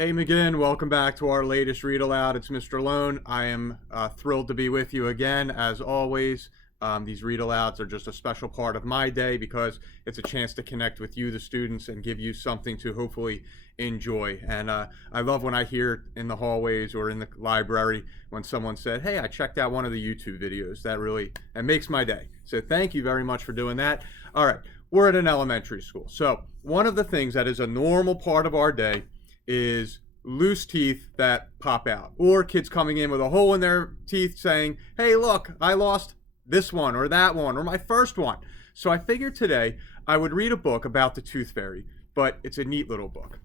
Hey McGinn, welcome back to our latest read aloud. It's Mr. Lohn. I am thrilled to be with you again, as always. These read alouds are just a special part of my day because it's a chance to connect with you, the students, and give you something to hopefully enjoy. And I love when I hear in the hallways or in the library when someone said, "Hey, I checked out one of the YouTube videos." That makes my day. So thank you very much for doing that. All right, we're at an elementary school. So one of the things that is a normal part of our day is loose teeth that pop out, or kids coming in with a hole in their teeth saying, "Hey, look, I lost this one or that one or my first one." So I figured today I would read a book about the Tooth Fairy, but it's a neat little book.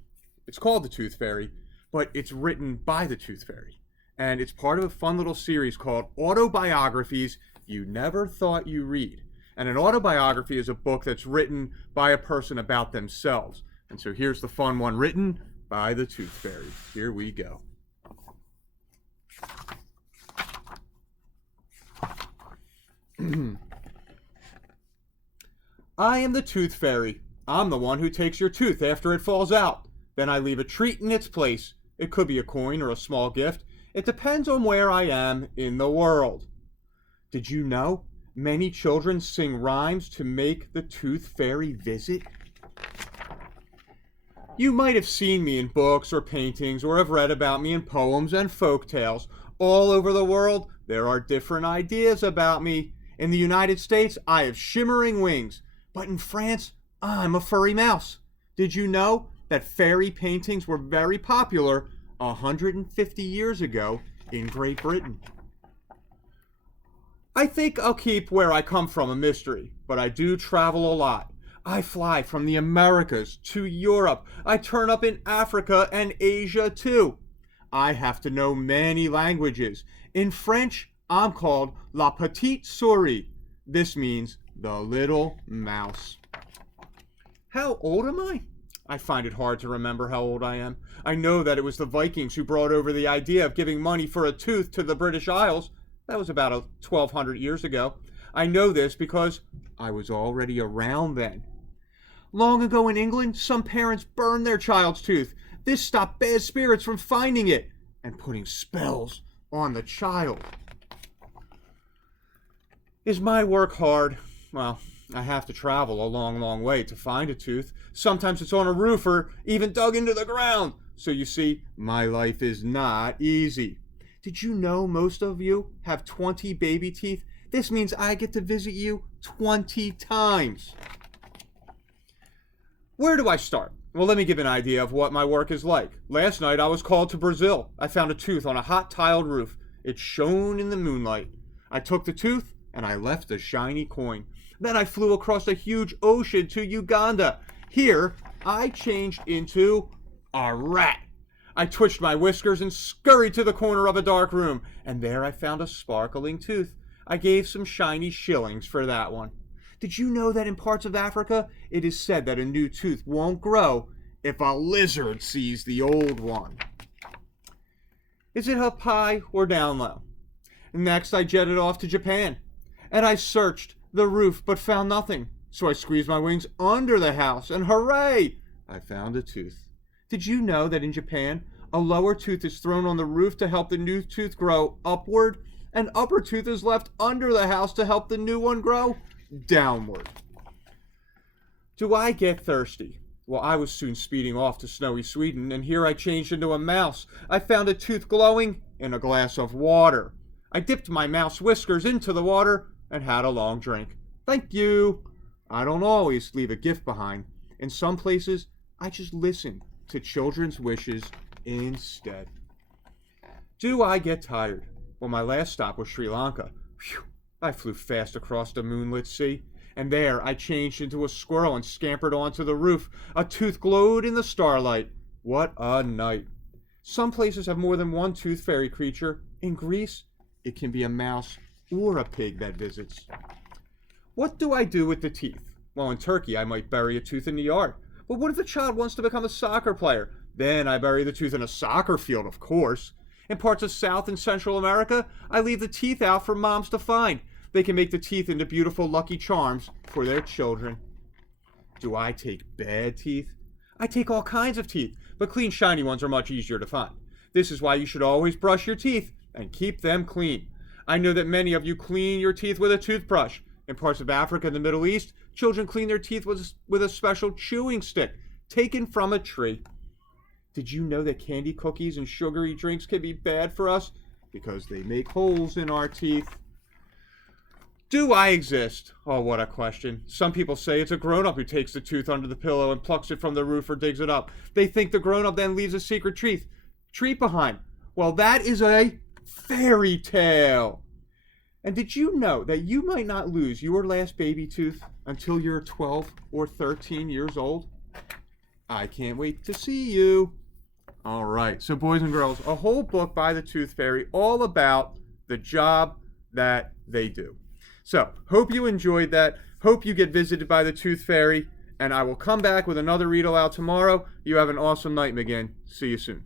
It's called The Tooth Fairy, but it's written by the Tooth Fairy. And it's part of a fun little series called Autobiographies You Never Thought You Read. And an autobiography is a book that's written by a person about themselves. And so here's the fun one written by the Tooth Fairy. Here we go. I am the Tooth Fairy. I'm the one who takes your tooth after it falls out. Then I leave a treat in its place. It could be a coin or a small gift. It depends on where I am in the world. Did you know many children sing rhymes to make the Tooth Fairy visit? You might have seen me in books or paintings or have read about me in poems and folk tales. All over the world, there are different ideas about me. In the United States, I have shimmering wings. But in France, I'm a furry mouse. Did you know that fairy paintings were very popular 150 years ago in Great Britain? I think I'll keep where I come from a mystery, but I do travel a lot. I fly from the Americas to Europe. I turn up in Africa and Asia too. I have to know many languages. In French, I'm called La Petite Souris. This means the little mouse. How old am I? I find it hard to remember how old I am. I know that it was the Vikings who brought over the idea of giving money for a tooth to the British Isles. That was about 1,200 years ago. I know this because I was already around then. Long ago in England, some parents burned their child's tooth. This stopped bad spirits from finding it and putting spells on the child. Is my work hard? Well, I have to travel a long, long way to find a tooth. Sometimes it's on a roof or even dug into the ground. So you see, my life is not easy. Did you know most of you have 20 baby teeth? This means I get to visit you 20 times. Where do I start? Well, let me give an idea of what my work is like. Last night I was called to Brazil. I found a tooth on a hot tiled roof. It shone in the moonlight. I took the tooth and I left a shiny coin. Then I flew across a huge ocean to Uganda. Here I changed into a rat. I twitched my whiskers and scurried to the corner of a dark room, and there I found a sparkling tooth. I gave some shiny shillings for that one. Did you know that in parts of Africa, it is said that a new tooth won't grow if a lizard sees the old one? Is it up high or down low? Next, I jetted off to Japan, and I searched the roof but found nothing. So I squeezed my wings under the house, and hooray! I found a tooth. Did you know that in Japan, a lower tooth is thrown on the roof to help the new tooth grow upward, and upper tooth is left under the house to help the new one grow downward? Do I get thirsty? Well, I was soon speeding off to snowy Sweden, and here I changed into a mouse. I found a tooth glowing in a glass of water. I dipped my mouse whiskers into the water and had a long drink. Thank you. I don't always leave a gift behind. In some places, I just listen to children's wishes instead. Do I get tired? Well, my last stop was Sri Lanka. Phew. I flew fast across the moonlit sea, and there I changed into a squirrel and scampered onto the roof. A tooth glowed in the starlight. What a night. Some places have more than one tooth fairy creature. In Greece, it can be a mouse or a pig that visits. What do I do with the teeth? Well, in Turkey, I might bury a tooth in the yard. But what if the child wants to become a soccer player? Then I bury the tooth in a soccer field, of course. In parts of South and Central America, I leave the teeth out for moms to find. They can make the teeth into beautiful lucky charms for their children. Do I take bad teeth? I take all kinds of teeth. but clean shiny ones are much easier to find. This is why you should always brush your teeth and keep them clean. I know that many of you clean your teeth with a toothbrush. In parts of Africa and the Middle East, children clean their teeth with a special chewing stick taken from a tree. Did you know that candy cookies and sugary drinks can be bad for us? Because they make holes in our teeth. Do I exist? Oh, what a question. Some people say it's a grown-up who takes the tooth under the pillow and plucks it from the roof or digs it up. They think the grown-up then leaves a secret treat behind. Well, that is a fairy tale. And did you know that you might not lose your last baby tooth until you're 12 or 13 years old? I can't wait to see you. All right, so boys and girls, a whole book by the Tooth Fairy all about the job that they do. So, hope you enjoyed that. Hope you get visited by the Tooth Fairy. And I will come back with another read aloud tomorrow. You have an awesome night, McGinn. See you soon.